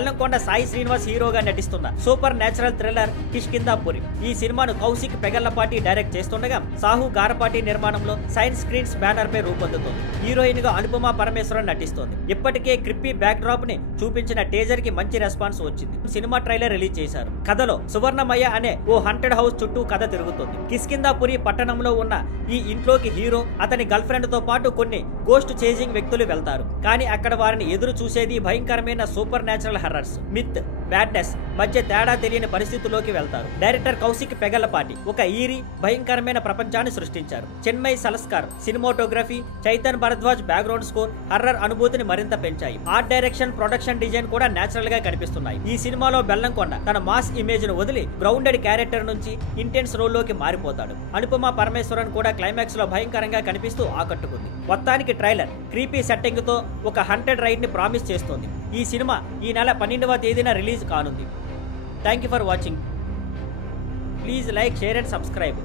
బెల్లంకొండ సాయి శ్రీనివాస్ హీరోగా నటిస్తున్న super natural thriller కిష్కింధాపురి. ఈ సినిమాను కౌశిక్ పెగల్లపాటి డైరెక్ట్ చేస్తుండగా సాహు గారపాటి నిర్మాణంలో సైన్స్ స్క్రీన్స్ బ్యానర్ పై రూపొందుతోంది. హీరోయిన్ గా అనుపమ పరమేశ్వరన్ నటిస్తోంది. ఇప్పటికే క్రిప్పీ బ్యాక్ డ్రాప్ ని చూపించిన టీజర్ కి మంచి రెస్పాన్స్ వచ్చింది. సినిమా ట్రైలర్ రిలీజ్ చేశారు. కథలో సువర్ణమయ్య అనే ఓ హంటెడ్ హౌస్ చుట్టూ కథ తిరుగుతుంది. కిష్కింధాపురి పట్టణంలో ఉన్న ఈ ఇంట్లోకి హీరో అతని గర్ల్ ఫ్రెండ్ తో పాటు కొన్ని గోస్ట్ చేజింగ్ వ్యక్తులు వెళ్తారు. కానీ అక్కడ వారిని ఎదురు చూసేది భయంకరమైన super natural horrors, myth, badness మధ్య తేడా తెలియని పరిస్థితుల్లోకి వెళ్తారు. డైరెక్టర్ కౌశిక్ పెగల్లపాటి ఒక ఈరి భయంకరమైన ప్రపంచాన్ని సృష్టించారు. చెన్మై సలస్కార్ cinematography, Chaitan Bharadwaj background score horror అనుభూతిని మరింత పెంచాయి. ఆర్ట్ డైరెక్షన్, ప్రొడక్షన్ డిజైన్ కూడా నేచురల్ గా కనిపిస్తున్నాయి. ఈ సినిమాలో బెల్లంకొండ తన మాస్ ఇమేజ్ ను వదిలి గ్రౌండెడ్ క్యారెక్టర్ నుంచి ఇంటెన్స్ రోల్ లోకి మారిపోతాడు. అనుపమ పరమేశ్వరన్ కూడా క్లైమాక్స్ లో భయంకరంగా కనిపిస్తూ ఆకట్టుకుంది. మొత్తానికి ట్రైలర్ క్రీపీ సెట్టింగ్ తో ఒక హంటెడ్ రైడ్ ని ప్రామిస్ చేస్తోంది. ఈ సినిమా ఈ నెల 12వ తేదీన రిలీజ్ కానుంది. Thank you for watching. Please like, share and subscribe.